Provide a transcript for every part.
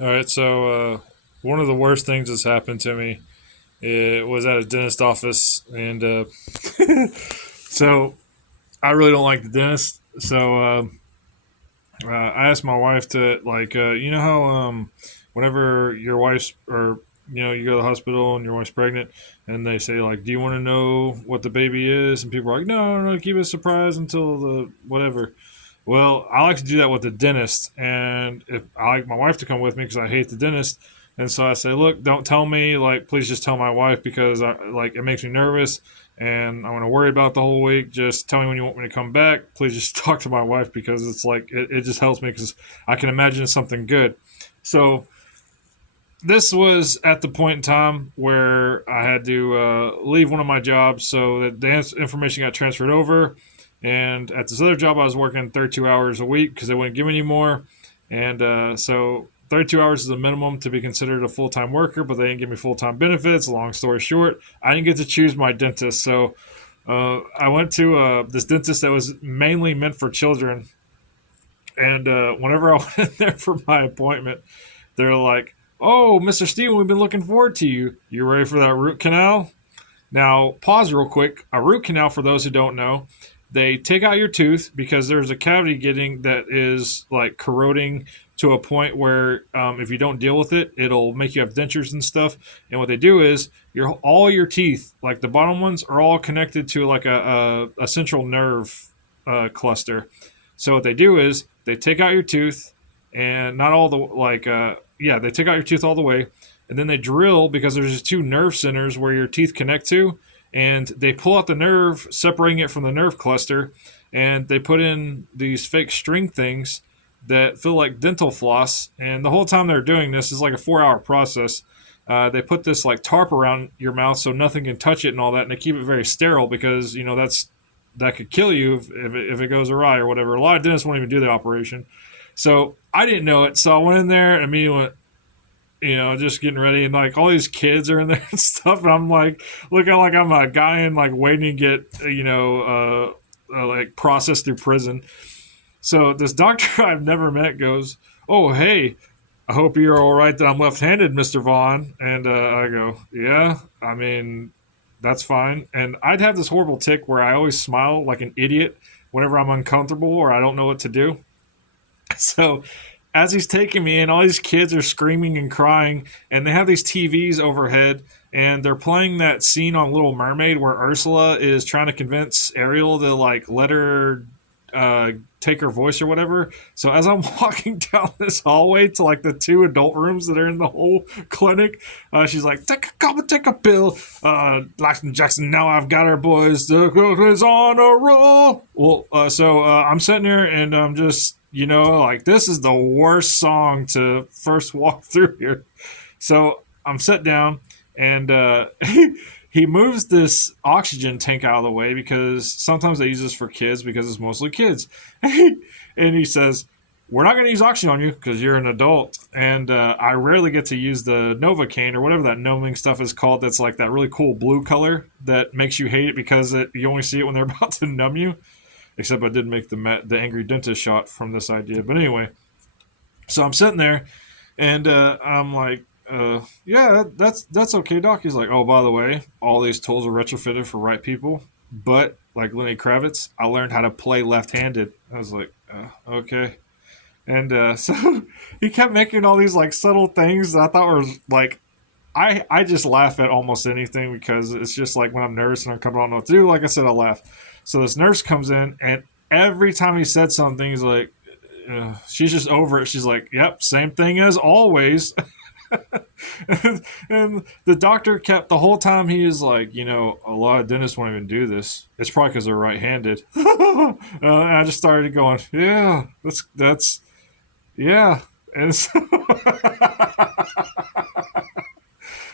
All right, so one of the worst things that's happened to me, it was at a dentist office, and so I really don't like the dentist. So I asked my wife to you know how whenever your wife's or you go to the hospital and your wife's pregnant, and they say like, "Do you want to know what the baby is?" And people are like, "No, no, no, keep it a surprise until the whatever." Well, I like to do that with the dentist, and if I like my wife to come with me because I hate the dentist, and so I say, "Look, don't tell me. Like, please just tell my wife because it makes me nervous, and I'm going to worry about the whole week. Just tell me when you want me to come back. Please just talk to my wife because it's like it just helps me because I can imagine it's something good." So this was at the point in time where I had to leave one of my jobs, so that the information got transferred over. And at this other job, I was working 32 hours a week because they wouldn't give me any more. And so 32 hours is the minimum to be considered a full time worker, but they didn't give me full time benefits. Long story short, I didn't get to choose my dentist. So I went to this dentist that was mainly meant for children. And whenever I went in there for my appointment, they're like, "Oh, Mr. Steven, we've been looking forward to you. You ready for that root canal?" Now, pause real quick. A root canal, for those who don't know, they take out your tooth because there's a cavity getting that is like corroding to a point where if you don't deal with it, it'll make you have dentures and stuff. And what they do is all your teeth, like the bottom ones, are all connected to like a central nerve cluster. So what they do is they take out your tooth, and not all the they take out your tooth all the way, and then they drill because there's just two nerve centers where your teeth connect to, and they pull out the nerve, separating it from the nerve cluster, and they put in these fake string things that feel like dental floss. And the whole time they're doing this is like a 4 hour process. They put this like tarp around your mouth so nothing can touch it and all that, and they keep it very sterile because that could kill you if it goes awry or whatever. A lot of dentists won't even do the operation. So I didn't know it, so I went in there and immediately went, just getting ready, and like all these kids are in there and stuff, and I'm like looking like I'm a guy in like waiting to get like processed through prison. So this doctor I've never met goes, "Oh, hey, I hope you're all right that I'm left-handed, Mister Vaughn." And I go, "Yeah, I mean that's fine." And I'd have this horrible tick where I always smile like an idiot whenever I'm uncomfortable or I don't know what to do. So as he's taking me in, all these kids are screaming and crying, and they have these TVs overhead, and they're playing that scene on Little Mermaid where Ursula is trying to convince Ariel to like let her take her voice or whatever. So as I'm walking down this hallway to like the two adult rooms that are in the whole clinic, she's like, "Come and take a pill, Laxton Jackson. Now I've got her, boys. The cook is on a roll." Well, I'm sitting here and I'm just like, this is the worst song to first walk through here. So I'm set down, and he moves this oxygen tank out of the way because sometimes they use this for kids because it's mostly kids. And he says, "We're not going to use oxygen on you because you're an adult." And I rarely get to use the Novocaine or whatever that numbing stuff is called. That's like that really cool blue color that makes you hate it because you only see it when they're about to numb you. Except I did make the angry dentist shot from this idea. But anyway, so I'm sitting there, and I'm like, "Yeah, that's okay, doc." He's like, "Oh, by the way, all these tools are retrofitted for right people, but like Lenny Kravitz, I learned how to play left-handed." I was like, "Okay." And so he kept making all these like subtle things that I thought were like, I just laugh at almost anything because it's just like when I'm nervous and I don't know what to do. Like I said, I laugh. So this nurse comes in, and every time he said something, he's like, she's just over it. She's like, "Yep, same thing as always." And the doctor kept the whole time. He is like, a lot of dentists won't even do this. It's probably because they're right-handed. And I just started going, "Yeah, that's yeah." And so,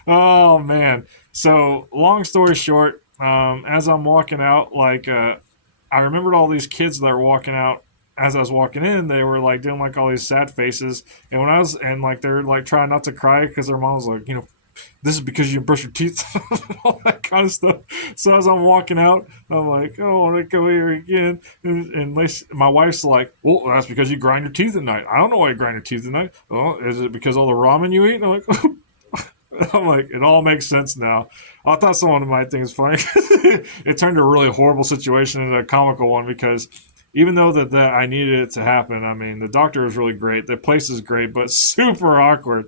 oh man. So long story short, as I'm walking out, I remembered all these kids that were walking out. As I was walking in, they were like doing like all these sad faces, and when I was and like they're like trying not to cry because their mom was like, this is because you brush your teeth, all that kind of stuff. So as I'm walking out, I'm like, oh, I want to go here again. And my wife's like, well, that's because you grind your teeth at night. I don't know why you grind your teeth at night. Oh, is it because all the ramen you eat? And I'm like, it all makes sense now. I thought someone might think it's funny. It turned a really horrible situation into a comical one because even though that I needed it to happen, I mean, the doctor was really great. The place is great, but super awkward.